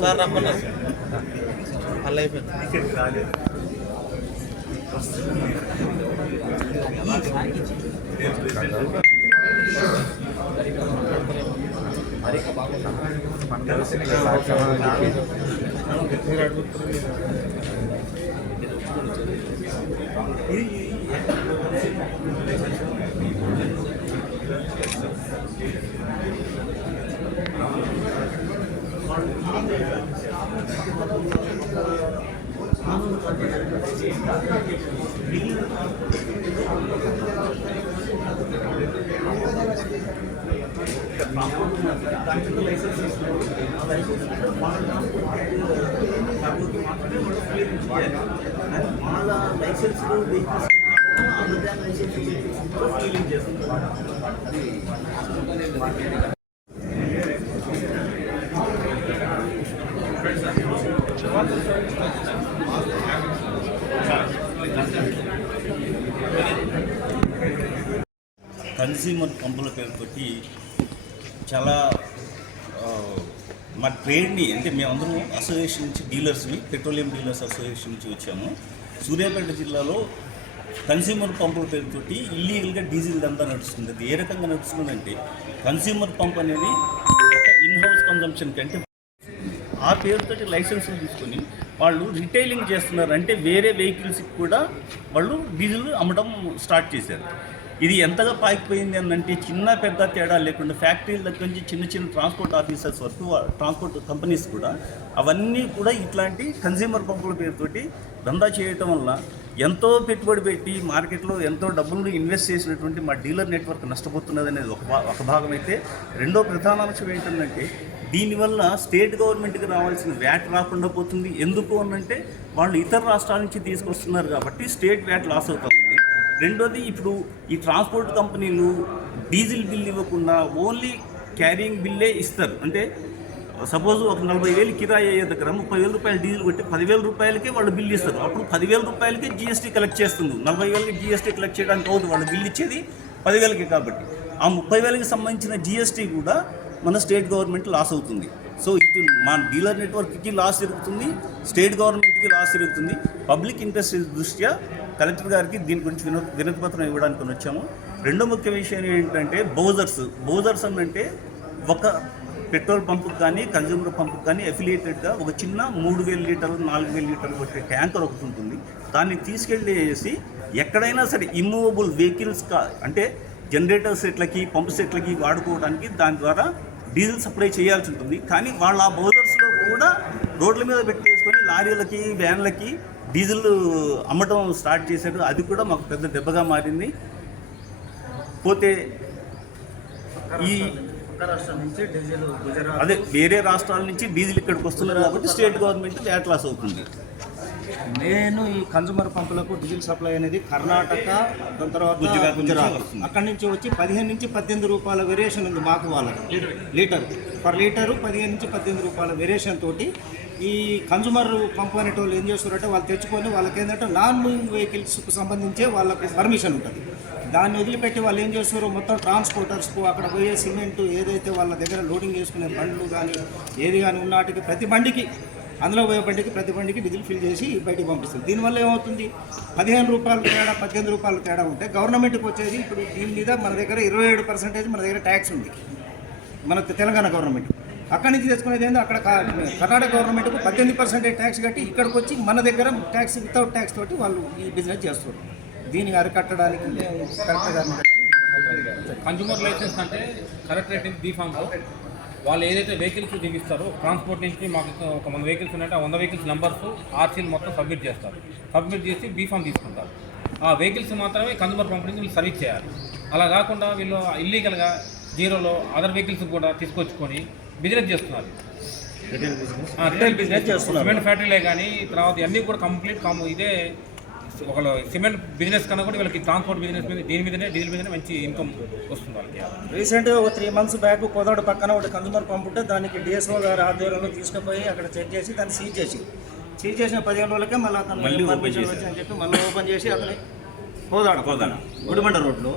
Sir రమ్మన్నా అలా అయిపోయింది. కన్స్యూమర్ పంపుల పేరుతోటి చాలా మా ట్రేడ్ని అంటే మేమందరం అసోసియేషన్ నుంచి డీలర్స్ని పెట్రోలియం డీలర్స్ అసోసియేషన్ నుంచి వచ్చాము. సూర్యాపేట జిల్లాలో కన్స్యూమర్ పంపుల పేరుతోటి ఇల్లీగల్గా డీజిల్ దందా నడుస్తుంది. అది ఏ రకంగా నడుస్తుందంటే కన్స్యూమర్ పంప్ అనేది ఒక ఇన్హౌస్ కన్జంప్షన్ కంటే ఆ పేరుతోటి లైసెన్సులు తీసుకొని వాళ్ళు రిటైలింగ్ చేస్తున్నారు. అంటే వేరే వెహికల్స్కి కూడా వాళ్ళు డీజిల్ అమ్మడం స్టార్ట్ చేశారు. ఇది ఎంతగా పాకిపోయింది అంటే చిన్న పెద్ద తేడా లేకుండా ఫ్యాక్టరీల దగ్గర నుంచి చిన్న చిన్న ట్రాన్స్పోర్ట్ ఆఫీసర్స్ వరకు ట్రాన్స్పోర్ట్ కంపెనీస్ కూడా అవన్నీ కూడా ఇట్లాంటి కన్స్యూమర్ పంపుల పేరుతోటి దందా చేయటం వల్ల ఎంతో పెట్టుబడి పెట్టి మార్కెట్లో ఎంతో డబ్బులు ఇన్వెస్ట్ చేసినటువంటి మా డీలర్ నెట్వర్క్ నష్టపోతున్నది అనేది ఒక భాగం అయితే, రెండో ప్రధాన అంశం ఏంటంటే దీనివల్ల స్టేట్ గవర్నమెంట్కి రావాల్సిన వ్యాట్ రాకుండా పోతుంది. ఎందుకు అనంటే వాళ్ళు ఇతర రాష్ట్రాల నుంచి తీసుకొస్తున్నారు కాబట్టి స్టేట్ వ్యాట్ లాస్ అవుతుంది. రెండోది, ఇప్పుడు ఈ ట్రాన్స్పోర్ట్ కంపెనీలు డీజిల్ బిల్ ఇవ్వకుండా ఓన్లీ క్యారింగ్ బిల్లే ఇస్తారు. అంటే సపోజ్ ఒక 40,000 కిరాయి అయ్యే దగ్గర 30,000 రూపాయలు డీజిల్ కొట్టి 10,000 రూపాయలకే వాళ్ళు బిల్లు ఇస్తారు. అప్పుడు 10,000 రూపాయలకి జీఎస్టీ కలెక్ట్ చేస్తుంది. 40,000కి జీఎస్టీ కలెక్ట్ చేయడానికి అవుతుంది, వాళ్ళు బిల్లు ఇచ్చేది 10,000కి. కాబట్టి ఆ 30,000కి సంబంధించిన జీఎస్టీ కూడా మన స్టేట్ గవర్నమెంట్ లాస్ అవుతుంది. సో ఇటు మా డీలర్ నెట్వర్క్కి లాస్ జరుగుతుంది, స్టేట్ గవర్నమెంట్కి లాస్ జరుగుతుంది. పబ్లిక్ ఇంట్రెస్ట్ దృష్ట్యా కలెక్టర్ గారికి దీని గురించి వినతి పత్రం ఇవ్వడానికి వచ్చాము. రెండో ముఖ్య విషయం ఏంటంటే బోజర్స్ అంటే ఒక పెట్రోల్ పంపుకి కానీ కన్జ్యూమర్ పంపుకి కానీ అఫిలియేటెడ్గా ఒక చిన్న 3,000 లీటర్లు 4,000 లీటర్లు కొట్టే ట్యాంకర్ ఒకటి ఉంటుంది. దాన్ని తీసుకెళ్ళేసి ఎక్కడైనా సరే ఇమ్మూవబుల్ వెహికల్స్ అంటే జనరేటర్ సెట్లకి పంపు సెట్లకి వాడుకోవడానికి దాని ద్వారా డీజిల్ సప్లై చేయాల్సి ఉంటుంది. కానీ వాళ్ళు ఆ బోజర్స్లో కూడా రోడ్ల మీద పెట్టేసుకొని లారీలకి వ్యాన్లకి డీజిల్ అమ్మటం స్టార్ట్ చేశారు. అది కూడా మాకు పెద్ద దెబ్బగా మారింది. పోతే ఈ అదే వేరే రాష్ట్రాల నుంచి డీజిల్ ఇక్కడికి వస్తున్నారు కాబట్టి స్టేట్ గవర్నమెంట్ వ్యాట్ లాస్ అవుతుంది. నేను ఈ కన్జ్యూమర్ పంపులకు డీజిల్ సప్లై అనేది కర్ణాటక, దాని తర్వాత గుజరాత్, అక్కడి నుంచి వచ్చి 15 నుంచి 18 రూపాయల వేరియేషన్ ఉంది మాకు. వాళ్ళకి పర్ లీటరు 15 నుంచి 18 రూపాయల వేరియేషన్ తోటి ఈ కన్జ్యూమర్ పంపు అనేటోళ్ళు ఏం చేస్తారంటే వాళ్ళు తెచ్చుకొని వాళ్ళకి ఏంటంటే నాన్ మూవింగ్ వెహికల్స్కు సంబంధించే వాళ్ళకి పర్మిషన్ ఉంటుంది. దాన్ని వదిలిపెట్టి వాళ్ళు ఏం చేస్తారో మొత్తం ట్రాన్స్పోర్టర్స్కు అక్కడ పోయే సిమెంటు ఏదైతే వాళ్ళ దగ్గర లోడింగ్ చేసుకునే బండ్లు కానీ ఏది కానీ ఉన్నటికి ప్రతి బండికి అందులో పోయే బండికి ప్రతి బండికి డీజిల్ ఫిల్ చేసి బయటికి పంపిస్తుంది. దీనివల్ల ఏమవుతుంది, 15 రూపాయలు తేడా 18 రూపాయలు తేడా ఉంటే గవర్నమెంట్కి వచ్చేది ఇప్పుడు దీని మీద మన దగ్గర 27% మన దగ్గర ట్యాక్స్ ఉంది, మన తెలంగాణ గవర్నమెంట్. అక్కడి నుంచి తెచ్చుకునేది ఏంటో అక్కడ కర్ణాటక గవర్నమెంట్కు 18% ట్యాక్స్ కట్టి ఇక్కడికి వచ్చి మన దగ్గర ట్యాక్స్ వితౌట్ ట్యాక్స్ తోటి వాళ్ళు ఈ బిజినెస్ చేస్తారు. దీన్ని అరికట్టడానికి కరెక్ట్గా కన్జ్యూమర్ లైసెన్స్ అంటే కరెక్ట్ రేటింగ్ బీఫామ్లో వాళ్ళు ఏదైతే వెహికల్స్ దిగిస్తారో ట్రాన్స్పోర్ట్ నుంచి మాకు ఒక 100 వెహికల్స్ ఉన్నాయంటే ఆ 100 వెహికల్స్ నెంబర్స్ ఆర్సీలు మొత్తం సబ్మిట్ చేస్తారు. సబ్మిట్ చేసి బీఫామ్ తీసుకుంటారు. ఆ వెహికల్స్ మాత్రమే కన్జ్యూమర్ పంప్ నుంచి వీళ్ళు సర్వీస్ చేయాలి. అలా కాకుండా వీళ్ళు ఇల్లీగల్గా జీరోలో అదర్ వెహికల్స్ కూడా తీసుకొచ్చుకొని బిజినెస్ చేస్తున్నారు. రిటైల్ బిజినెస్ చేస్తున్నారు. సిమెంట్ ఫ్యాక్టరీలే కానీ తర్వాత అన్నీ కూడా కంప్లీట్ ఇదే ఒకళ్ళ సిమెంట్ బిజినెస్ కన్నా కూడా వీళ్ళకి ట్రాన్స్పోర్ట్ బిజినెస్ మీద దీని మీదనే డీజిల్ మీదనే మంచి ఇన్కమ్ వస్తుంది వాళ్ళకి. రీసెంట్గా ఒక 3 months బ్యాక్ కోదాడు పక్కన ఒకటి కన్జ్యూమర్ పంప్ ఉంటే దానికి డిఎస్ఓ గారి ఆధ్వర్యంలో తీసుకుపోయి అక్కడ చెక్ చేసి దాన్ని సీజ్ చేసిన 15 రోజులకే మళ్ళీ అతను మళ్ళీ ఓపెన్ పర్మిషన్ వచ్చి అని చెప్పి మళ్ళీ ఓపెన్ చేసి అతని కోదాడ గుడిబండ రోడ్లో